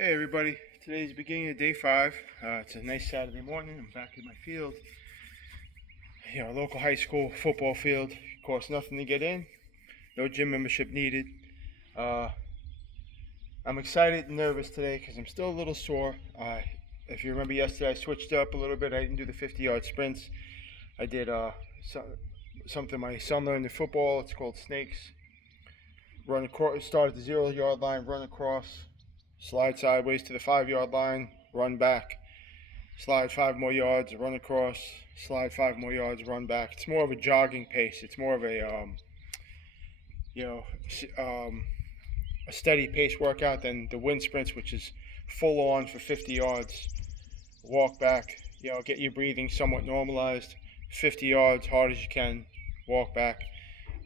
Hey everybody, today's the beginning of day 5. It's a nice Saturday morning. I'm back in my field. Local high school football field. Costs nothing to get in. No gym membership needed. Uh, I'm excited and nervous today because I'm still a little sore. If you remember yesterday, I switched up a little bit. I didn't do the 50-yard sprints. I did something my son learned in football. It's called snakes. Run across, start at the 0-yard line, run across, slide sideways to the 5-yard line, run back, slide 5 more yards, run across, slide 5 more yards, run back. It's more of a jogging pace. It's more of a steady pace workout than the wind sprints, which is full on for 50 yards. Walk back, get your breathing somewhat normalized. 50 yards, hard as you can, walk back.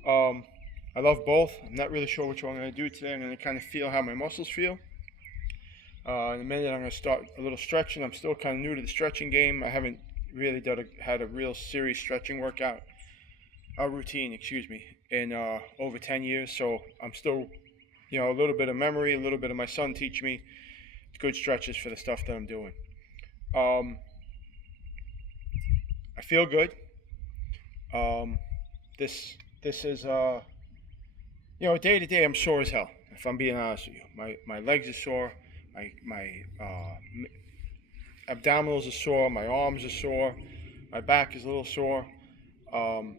I love both. I'm not really sure which one I'm going to do today. I'm going to kind of feel how my muscles feel. In a minute, I'm going to start a little stretching. I'm still kind of new to the stretching game. I haven't really had a real serious stretching routine, in over 10 years. So I'm still, a little bit of memory, a little bit of my son teach me good stretches for the stuff that I'm doing. I feel good. This is day to day, I'm sore as hell. If I'm being honest with you, my legs are sore. My abdominals are sore. My arms are sore. My back is a little sore. I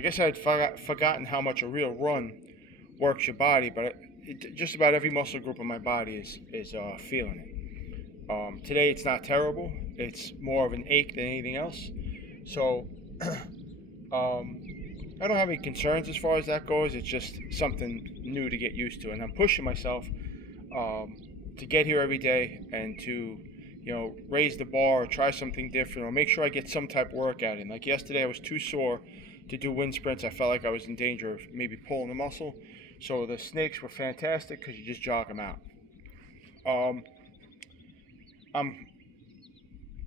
guess I'd forgotten how much a real run works your body, but just about every muscle group in my body is feeling it. Today it's not terrible. It's more of an ache than anything else. So I don't have any concerns as far as that goes. It's just something new to get used to, and I'm pushing myself to get here every day and to raise the bar or try something different or make sure I get some type of workout in. Like yesterday, I was too sore to do wind sprints. I felt like I was in danger of maybe pulling a muscle. So the snakes were fantastic because you just jog them out.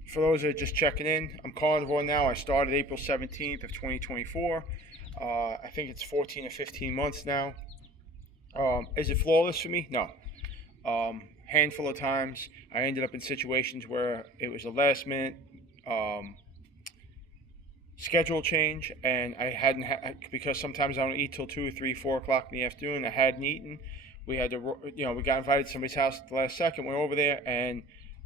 For those that are just checking in, I'm Carnivore now. I started April 17th of 2024. I think it's 14 or 15 months now. Is it flawless for me? No. Handful of times I ended up in situations where it was a last minute schedule change, and I hadn't because sometimes I don't eat till 2 or 3, 4 o'clock in the afternoon. I hadn't eaten. We had to, we got invited to somebody's house at the last second. Went over there, and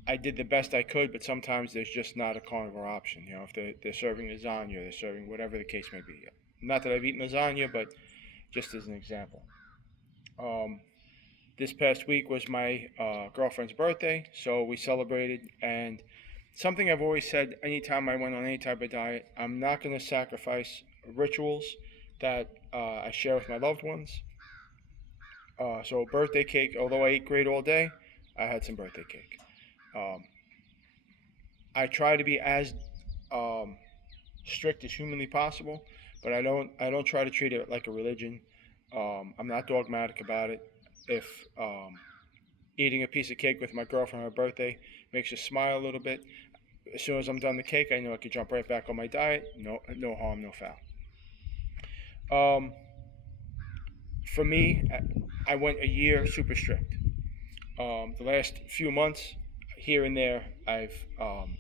I did the best I could. But sometimes there's just not a carnivore option. If they're serving lasagna, they're serving whatever the case may be. Not that I've eaten lasagna, but just as an example. This past week was my girlfriend's birthday, so we celebrated. And something I've always said anytime I went on any type of diet, I'm not going to sacrifice rituals that I share with my loved ones. So birthday cake, although I ate great all day, I had some birthday cake. I try to be as strict as humanly possible, but I don't try to treat it like a religion. I'm not dogmatic about it. If eating a piece of cake with my girlfriend on her birthday makes her smile a little bit, as soon as I'm done the cake, I know I can jump right back on my diet. No harm, no foul. For me, I went a year super strict. The last few months, here and there, I've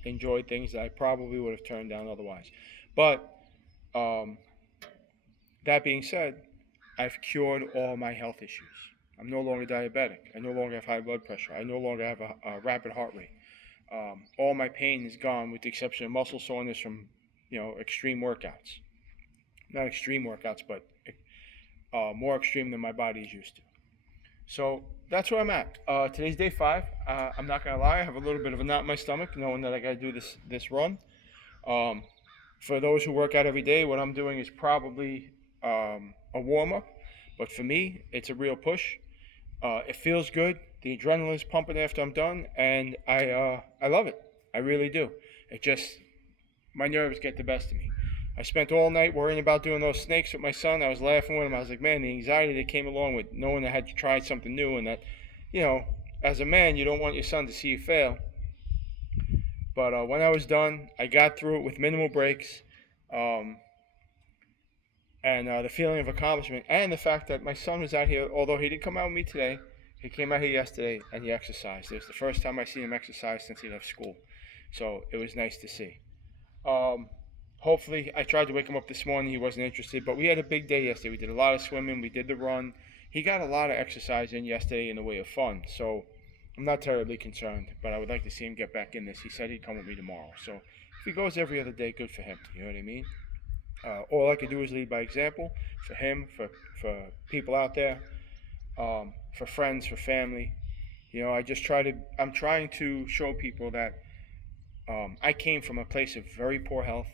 enjoyed things that I probably would have turned down otherwise. But that being said, I've cured all my health issues. I'm no longer diabetic. I no longer have high blood pressure. I no longer have a rapid heart rate. All my pain is gone with the exception of muscle soreness from, extreme workouts. Not extreme workouts, but more extreme than my body is used to. So that's where I'm at. Today's day 5. I'm not going to lie. I have a little bit of a knot in my stomach knowing that I got to do this run. For those who work out every day, what I'm doing is probably a warm-up. But for me, it's a real push. It feels good. The adrenaline is pumping after I'm done, and I love it. I really do. My nerves get the best of me. I spent all night worrying about doing those snakes with my son. I was laughing with him. I was like, man, the anxiety that came along with knowing I had to try something new, and that, as a man, you don't want your son to see you fail. But when I was done, I got through it with minimal breaks. And the feeling of accomplishment, and the fact that my son was out here, although he didn't come out with me today, He came out here yesterday and he exercised. It was the first time I seen him exercise since he left school, so it was nice to see. Um, Hopefully, I tried to wake him up this morning. He wasn't interested, but we had a big day yesterday. We did a lot of swimming. We did the run. He got a lot of exercise in yesterday in the way of fun. So I'm not terribly concerned, but I would like to see him get back in this. He said he'd come with me tomorrow. So if he goes every other day, good for him. You know what I mean? All I could do is lead by example for him, for people out there, for friends, for family. You know, I'm trying to show people that I came from a place of very poor health.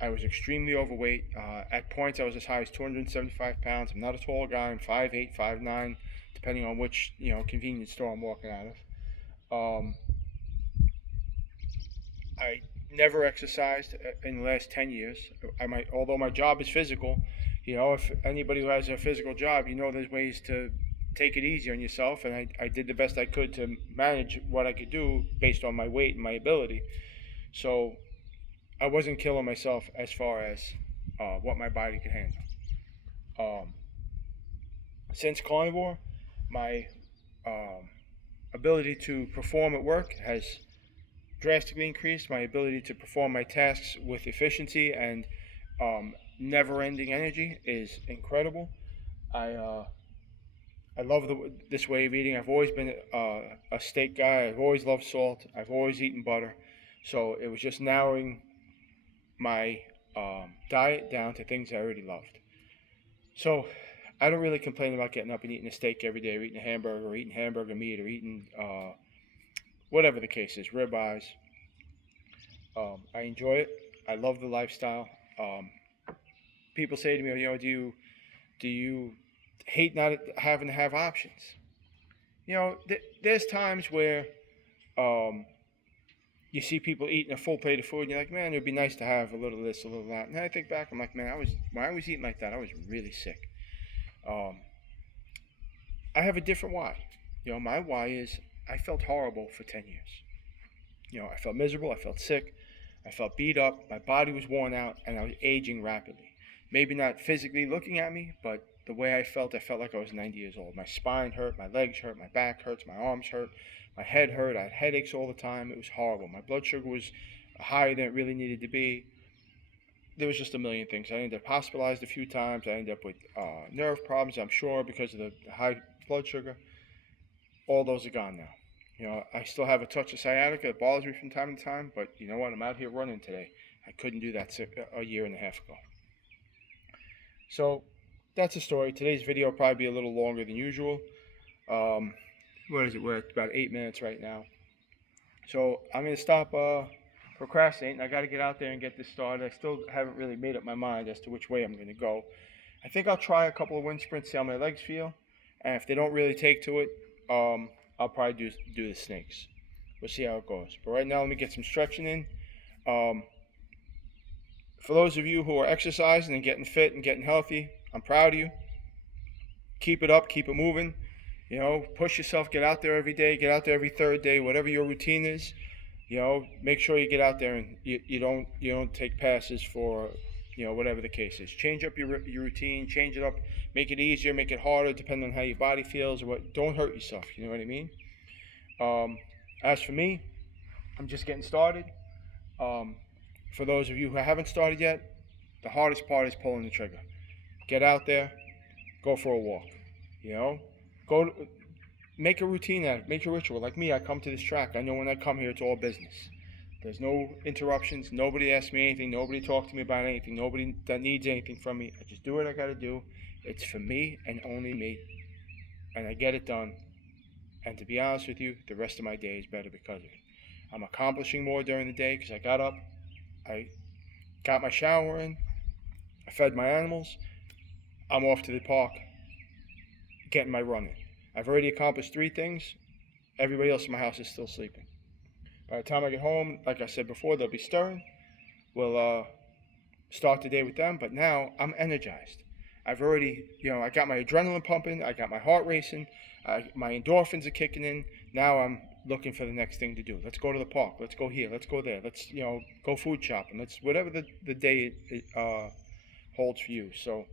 I was extremely overweight. At points, I was as high as 275 pounds. I'm not a tall guy. I'm 5'8", 5'9", depending on which convenience store I'm walking out of. I never exercised in the last 10 years. Although my job is physical. If anybody who has a physical job, there's ways to take it easy on yourself, and I did the best I could to manage what I could do based on my weight and my ability. So I wasn't killing myself as far as what my body could handle. Since Carnivore, my ability to perform at work has drastically increased. My ability to perform my tasks with efficiency and never-ending energy is incredible. I love this way of eating. I've always been a steak guy. I've always loved salt. I've always eaten butter. So it was just narrowing my diet down to things I already loved. So I don't really complain about getting up and eating a steak every day, or eating a hamburger, or eating hamburger meat, or eating whatever the case is, ribeyes. I enjoy it. I love the lifestyle. People say to me, do you hate not having to have options? There's times where you see people eating a full plate of food, and you're like, man, it would be nice to have a little of this, a little of that. And then I think back, I'm like, man, when I was eating like that, I was really sick. I have a different why. My why is I felt horrible for 10 years. I felt miserable, I felt sick, I felt beat up, my body was worn out, and I was aging rapidly. Maybe not physically looking at me, but the way I felt like I was 90 years old. My spine hurt, my legs hurt, my back hurts, my arms hurt, my head hurt. I had headaches all the time. It was horrible. My blood sugar was higher than it really needed to be. There was just a million things. I ended up hospitalized a few times. I ended up with nerve problems, I'm sure, because of the high blood sugar. All those are gone now. I still have a touch of sciatica. It bothers me from time to time, but you know what? I'm out here running today. I couldn't do that a year and a half ago. So that's the story. Today's video will probably be a little longer than usual. What is it? We're at about 8 minutes right now. So I'm going to stop procrastinating. I got to get out there and get this started. I still haven't really made up my mind as to which way I'm going to go. I think I'll try a couple of wind sprints, see how my legs feel. And if they don't really take to it, I'll probably do the snakes. We'll see how it goes. But right now, let me get some stretching in. For those of you who are exercising and getting fit and getting healthy, I'm proud of you. Keep it up. Keep it moving. Push yourself. Get out there every day. Get out there every third day. Whatever your routine is, make sure you get out there and you don't take passes for whatever the case is. Change up your routine. Change it up. Make it easier. Make it harder, depending on how your body feels or what. Don't hurt yourself. You know what I mean? As for me, I'm just getting started. For those of you who haven't started yet, the hardest part is pulling the trigger. Get out there, go for a walk. Make a routine out of it. Make a ritual. Like me, I come to this track. I know when I come here, it's all business. There's no interruptions. Nobody asks me anything. Nobody talks to me about anything. Nobody that needs anything from me. I just do what I got to do. It's for me and only me. And I get it done. And to be honest with you, the rest of my day is better because of it. I'm accomplishing more during the day because I got up, I got my shower in, I fed my animals, I'm off to the park, getting my run in. I've already accomplished 3 things. Everybody else in my house is still sleeping. By the time I get home, like I said before, they'll be stirring. We'll start the day with them, but now I'm energized. I've already, I got my adrenaline pumping, I got my heart racing, my endorphins are kicking in. Now I'm looking for the next thing to do. Let's go to the park. Let's go here. Let's go there. Let's, go food shopping. Let's, whatever the day holds for you. So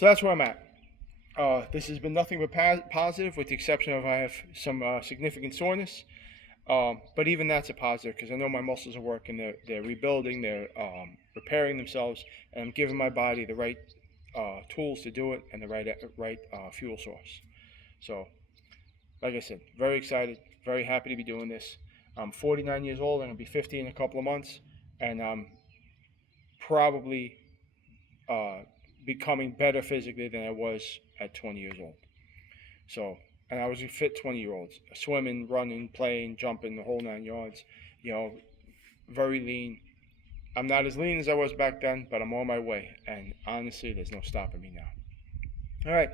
that's where I'm at. This has been nothing but positive, with the exception of I have some significant soreness. But even that's a positive because I know my muscles are working. They're rebuilding. They're repairing themselves, and I'm giving my body the right tools to do it and the right fuel source. So, like I said, very excited, very happy to be doing this. I'm 49 years old. I'm gonna be 50 in a couple of months, and I'm probably uh, becoming better physically than I was at 20 years old. So, and I was a fit 20-year-old, swimming, running, playing, jumping, the whole 9 yards. You know, very lean. I'm not as lean as I was back then, but I'm on my way. And honestly, there's no stopping me now. All right,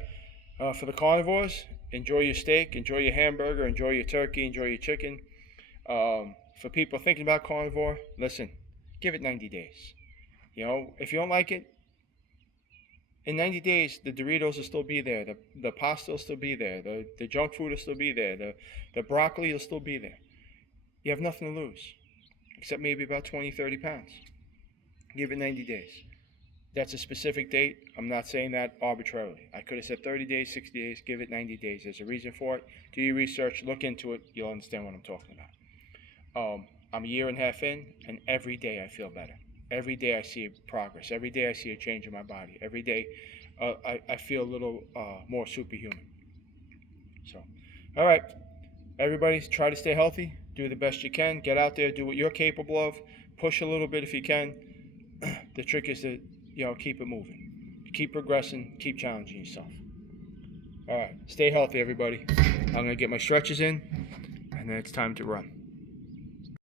for the carnivores, enjoy your steak, enjoy your hamburger, enjoy your turkey, enjoy your chicken. For people thinking about carnivore, listen, give it 90 days. You know, if you don't like it, in 90 days, the Doritos will still be there, the pasta will still be there, the junk food will still be there, the broccoli will still be there. You have nothing to lose, except maybe about 20, 30 pounds. Give it 90 days. That's a specific date. I'm not saying that arbitrarily. I could have said 30 days, 60 days, give it 90 days. There's a reason for it. Do your research, look into it, you'll understand what I'm talking about. I'm a year and a half in, and every day I feel better. Every day I see progress. Every day I see a change in my body. Every day I feel a little more superhuman. So, all right, everybody, try to stay healthy. Do the best you can. Get out there. Do what you're capable of. Push a little bit if you can. The trick is to, keep it moving. Keep progressing. Keep challenging yourself. All right, stay healthy, everybody. I'm going to get my stretches in, and then it's time to run.